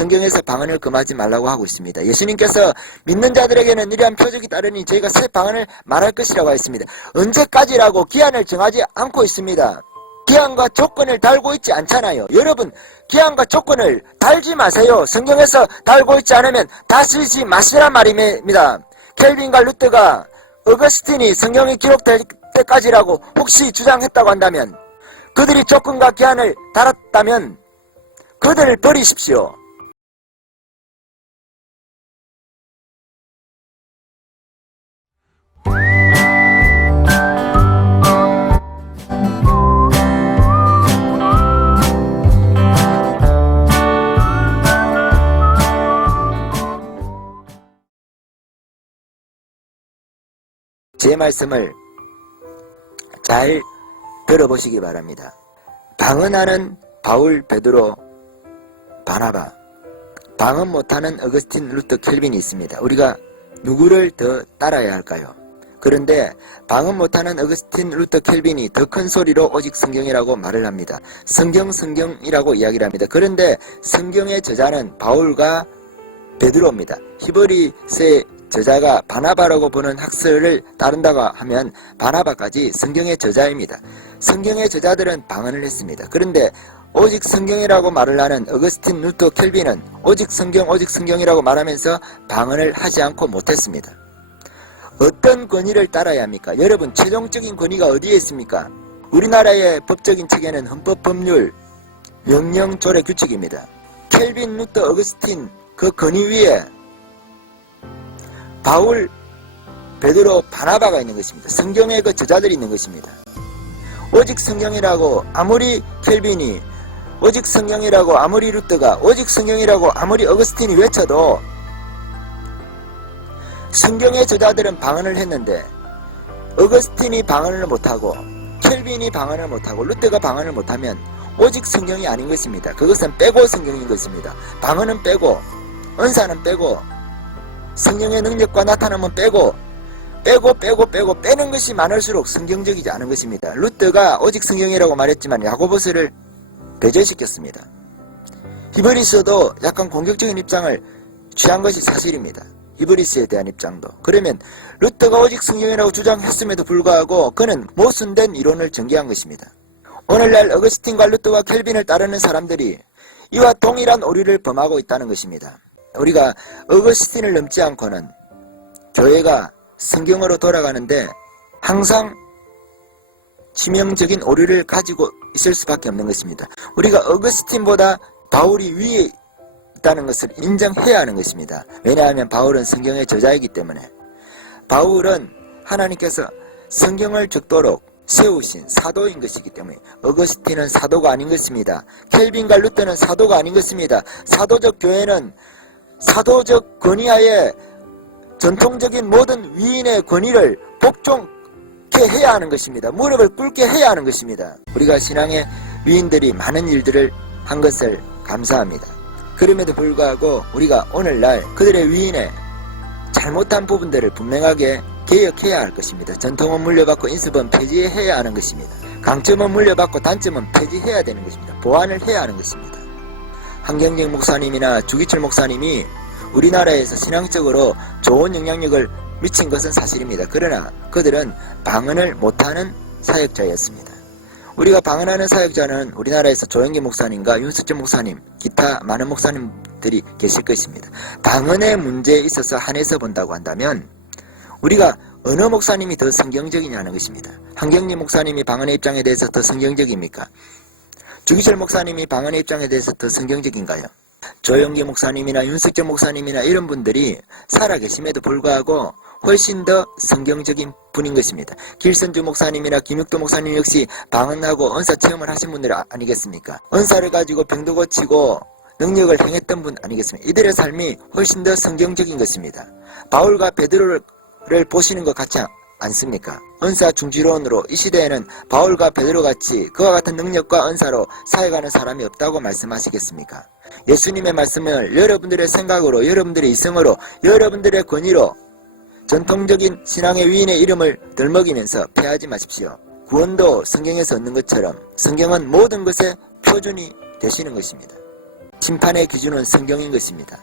성경에서 방언을 금하지 말라고 하고 있습니다. 예수님께서 믿는 자들에게는 이러한 표적이 따르니 저희가 새 방언을 말할 것이라고 했습니다. 언제까지라고 기한을 정하지 않고 있습니다. 기한과 조건을 달고 있지 않잖아요. 여러분, 기한과 조건을 달지 마세요. 성경에서 달고 있지 않으면 다 쓰지 마시란 말입니다. 켈빈과 루터가 어거스틴이 성경이 기록될 때까지라고 혹시 주장했다고 한다면, 그들이 조건과 기한을 달았다면 그들을 버리십시오. 제 말씀을 잘 들어보시기 바랍니다. 방언하는 바울, 베드로, 바나바, 방언 못하는 어거스틴, 루터, 켈빈이 있습니다. 우리가 누구를 더 따라야 할까요? 그런데 방언 못하는 어거스틴, 루터, 켈빈이 더 큰 소리로 오직 성경이라고 말을 합니다. 성경이라고 이야기를 합니다. 그런데 성경의 저자는 바울과 베드로입니다. 히브리서의 저자가 바나바라고 보는 학설을 따른다고 하면 바나바까지 성경의 저자입니다. 성경의 저자들은 방언을 했습니다. 그런데 오직 성경이라고 말을 하는 어거스틴, 루터, 켈빈은 오직 성경이라고 말하면서 방언을 하지 않고 못했습니다. 어떤 권위를 따라야 합니까? 여러분, 최종적인 권위가 어디에 있습니까? 우리나라의 법적인 체계는 헌법, 법률, 명령, 조례, 규칙입니다. 켈빈, 루터, 어거스틴 그 권위 위에 바울, 베드로, 바나바가 있는 것입니다. 성경의 그 저자들이 있는 것입니다. 오직 성경이라고 아무리 켈빈이, 오직 성경이라고 아무리 루터가, 오직 성경이라고 아무리 어거스틴이 외쳐도 성경의 저자들은 방언을 했는데 어거스틴이 방언을 못하고 켈빈이 방언을 못하고 루터가 방언을 못하면 오직 성경이 아닌 것입니다. 그것은 빼고 성경인 것입니다. 방언은 빼고, 은사는 빼고, 성령의 능력과 나타남은 빼고 빼는 것이 많을수록 성경적이지 않은 것입니다. 루터가 오직 성경이라고 말했지만 야고보서를 배제시켰습니다. 히브리서도 약간 공격적인 입장을 취한 것이 사실입니다. 히브리서에 대한 입장도. 그러면 루터가 오직 성경이라고 주장했음에도 불구하고 그는 모순된 이론을 전개한 것입니다. 오늘날 어거스틴과 루터와 켈빈을 따르는 사람들이 이와 동일한 오류를 범하고 있다는 것입니다. 우리가 어거스틴을 넘지 않고는 교회가 성경으로 돌아가는데 항상 치명적인 오류를 가지고 있을 수밖에 없는 것입니다. 우리가 어거스틴보다 바울이 위에 있다는 것을 인정해야 하는 것입니다. 왜냐하면 바울은 성경의 저자이기 때문에. 바울은 하나님께서 성경을 적도록 세우신 사도인 것이기 때문에. 어거스틴은 사도가 아닌 것입니다. 켈빈과 루터는 사도가 아닌 것입니다. 사도적 교회는 사도적 권위하에 전통적인 모든 위인의 권위를 복종케 해야 하는 것입니다. 무릎을 꿇게 해야 하는 것입니다. 우리가 신앙의 위인들이 많은 일들을 한 것을 감사합니다. 그럼에도 불구하고 우리가 오늘날 그들의 위인의 잘못한 부분들을 분명하게 개혁해야 할 것입니다. 전통은 물려받고 인습은 폐지해야 하는 것입니다. 강점은 물려받고 단점은 폐지해야 되는 것입니다. 보완을 해야 하는 것입니다. 한경직 목사님이나 주기철 목사님이 우리나라에서 신앙적으로 좋은 영향력을 미친 것은 사실입니다. 그러나 그들은 방언을 못하는 사역자였습니다. 우리가 방언하는 사역자는 우리나라에서 조영기 목사님과 윤석철 목사님, 기타 많은 목사님들이 계실 것입니다. 방언의 문제에 있어서 한해서 본다고 한다면 우리가 어느 목사님이 더 성경적이냐 하는 것입니다. 한경리 목사님이 방언의 입장에 대해서 더 성경적입니까? 주기철 목사님이 방언의 입장에 대해서 더 성경적인가요? 조영기 목사님이나 윤석철 목사님이나 이런 분들이 살아계심에도 불구하고 훨씬 더 성경적인 분인 것입니다. 길선주 목사님이나 김육도 목사님 역시 방언하고 은사 체험을 하신 분들 아니겠습니까? 은사를 가지고 병도 고치고 능력을 행했던 분 아니겠습니까? 이들의 삶이 훨씬 더 성경적인 것입니다. 바울과 베드로를 보시는 것 같지 않습니까? 은사 중지론으로 이 시대에는 바울과 베드로같이 그와 같은 능력과 은사로 사역하는 사람이 없다고 말씀하시겠습니까? 예수님의 말씀을 여러분들의 생각으로, 여러분들의 이성으로, 여러분들의 권위로 전통적인 신앙의 위인의 이름을 들먹이면서 폐하지 마십시오. 구원도 성경에서 얻는 것처럼 성경은 모든 것의 표준이 되시는 것입니다. 심판의 기준은 성경인 것입니다.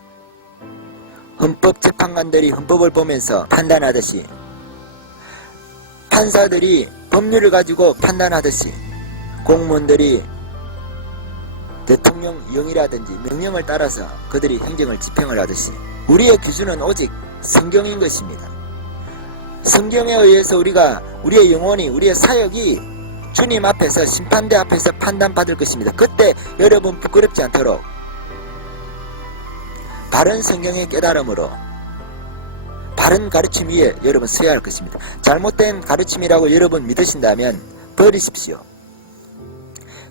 헌법재판관들이 헌법을 보면서 판단하듯이, 판사들이 법률을 가지고 판단하듯이, 공무원들이 대통령령이라든지 명령을 따라서 그들이 행정을 집행을 하듯이 우리의 기준은 오직 성경인 것입니다. 성경에 의해서 우리의 영혼이, 우리의 사역이 주님 앞에서, 심판대 앞에서 판단받을 것입니다. 그때 여러분 부끄럽지 않도록 바른 성경의 깨달음으로 바른 가르침 위에 여러분 서야 할 것입니다. 잘못된 가르침이라고 여러분 믿으신다면 버리십시오.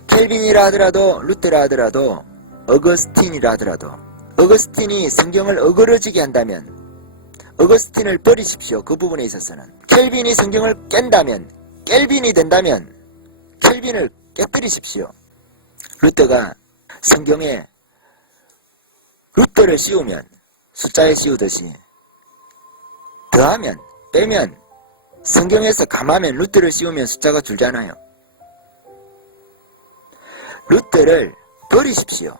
켈빈이라 하더라도, 루테라 하더라도, 어거스틴이라 하더라도, 어거스틴이 성경을 어그러지게 한다면 어거스틴을 버리십시오. 그 부분에 있어서는. 켈빈이 성경을 깬다면, 켈빈이 된다면 켈빈을 깨뜨리십시오. 루터가 성경에 루터를 씌우면 숫자에 씌우듯이 더하면, 빼면, 성경에서 감하면 루터를 씌우면 숫자가 줄잖아요. 루터를 버리십시오.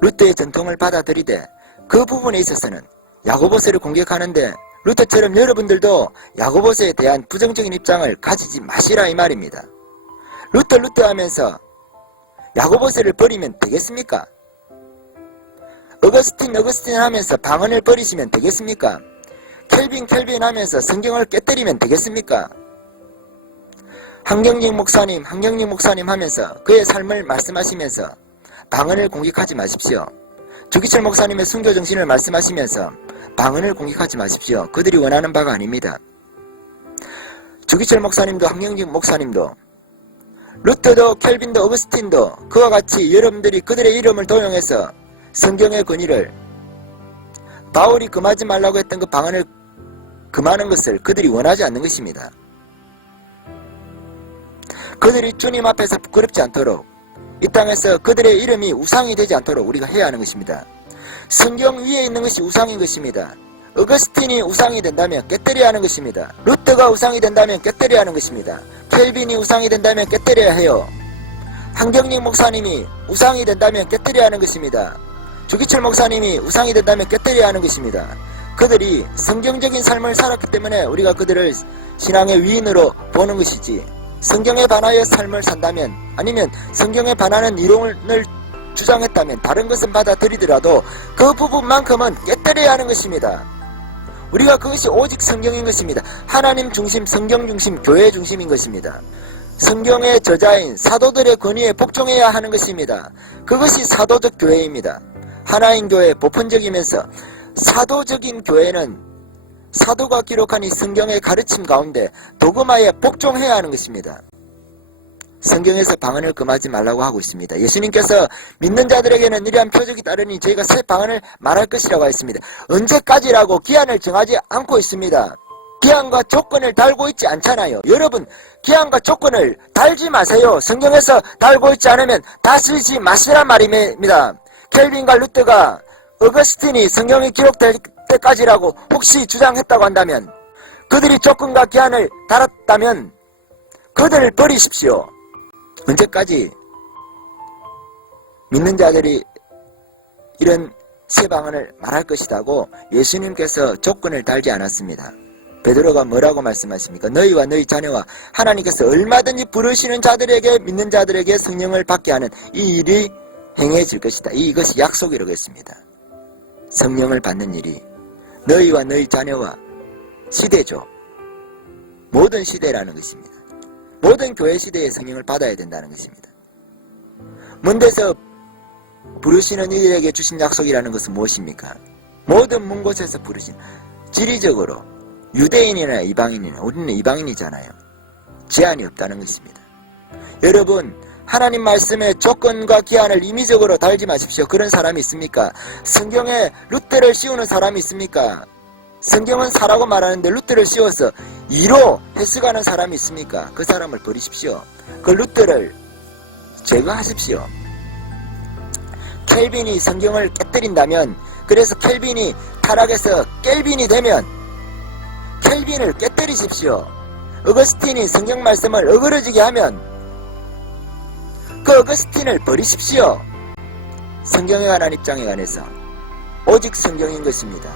루터의 전통을 받아들이되 그 부분에 있어서는 야고보서를 공격하는데 루터처럼 여러분들도 야고보서에 대한 부정적인 입장을 가지지 마시라 이 말입니다. 루터 하면서 야고보서를 버리면 되겠습니까? 어거스틴 하면서 방언을 버리시면 되겠습니까? 켈빈 하면서 성경을 깨뜨리면 되겠습니까? 한경직 목사님 하면서 그의 삶을 말씀하시면서 방언을 공격하지 마십시오. 주기철 목사님의 순교 정신을 말씀하시면서 방언을 공격하지 마십시오. 그들이 원하는 바가 아닙니다. 주기철 목사님도 한경직 목사님도 루터도 켈빈도 어거스틴도 그와 같이 여러분들이 그들의 이름을 도용해서 성경의 권위를, 바울이 금하지 말라고 했던 그 방언을 금하는 것을 그들이 원하지 않는 것입니다. 그들이 주님 앞에서 부끄럽지 않도록, 이 땅에서 그들의 이름이 우상이 되지 않도록 우리가 해야 하는 것입니다. 성경 위에 있는 것이 우상인 것입니다. 어거스틴이 우상이 된다면 깨뜨려야 하는 것입니다. 루터가 우상이 된다면 깨뜨려야 하는 것입니다. 켈빈이 우상이 된다면 깨뜨려야 해요. 한경직 목사님이 우상이 된다면 깨뜨려야 하는 것입니다. 주기철 목사님이 우상이 된다면 깨뜨려야 하는 것입니다. 그들이 성경적인 삶을 살았기 때문에 우리가 그들을 신앙의 위인으로 보는 것이지, 성경에 반하여 삶을 산다면, 아니면 성경에 반하는 이론을 주장했다면 다른 것은 받아들이더라도 그 부분만큼은 깨뜨려야 하는 것입니다. 우리가 그것이 오직 성경인 것입니다. 하나님 중심, 성경 중심, 교회 중심인 것입니다. 성경의 저자인 사도들의 권위에 복종해야 하는 것입니다. 그것이 사도적 교회입니다. 하나인 교회, 보편적이면서 사도적인 교회는 사도가 기록한 이 성경의 가르침 가운데 도그마에 복종해야 하는 것입니다. 성경에서 방언을 금하지 말라고 하고 있습니다. 예수님께서 믿는 자들에게는 이러한 표적이 따르니 저희가 새 방언을 말할 것이라고 했습니다. 언제까지라고 기한을 정하지 않고 있습니다. 기한과 조건을 달고 있지 않잖아요. 여러분, 기한과 조건을 달지 마세요. 성경에서 달고 있지 않으면 다 쓰지 마시란 말입니다. 켈빈과 루터가 어거스틴이 성경이 기록될 때까지라고 혹시 주장했다고 한다면, 그들이 조건과 기한을 달았다면 그들을 버리십시오. 언제까지 믿는 자들이 이런 새 방언을 말할 것이라고 예수님께서 조건을 달지 않았습니다. 베드로가 뭐라고 말씀하십니까? 너희와 너희 자녀와 하나님께서 얼마든지 부르시는 자들에게, 믿는 자들에게 성령을 받게 하는 이 일이 행해질 것이다. 이것이 약속이라고 했습니다. 성령을 받는 일이 너희와 너희 자녀와 시대죠. 모든 시대라는 것입니다. 모든 교회 시대에 성령을 받아야 된다는 것입니다. 먼 데서 부르시는 이들에게 주신 약속이라는 것은 무엇입니까? 모든 먼 곳에서 부르신, 지리적으로 유대인이나 이방인이나, 우리는 이방인이잖아요. 제한이 없다는 것입니다. 여러분, 하나님 말씀의 조건과 기한을 임의적으로 달지 마십시오. 그런 사람이 있습니까? 성경에 루터를 씌우는 사람이 있습니까? 성경은 사라고 말하는데 루터를 씌워서 이로 해석하는 사람이 있습니까? 그 사람을 버리십시오. 그 루터를 제거하십시오. 켈빈이 성경을 깨뜨린다면, 그래서 켈빈이 타락해서 켈빈이 되면 켈빈을 깨뜨리십시오. 어거스틴이 성경 말씀을 어그러지게 하면 그 어거스틴을 버리십시오. 성경에 관한 입장에 관해서 오직 성경인 것입니다.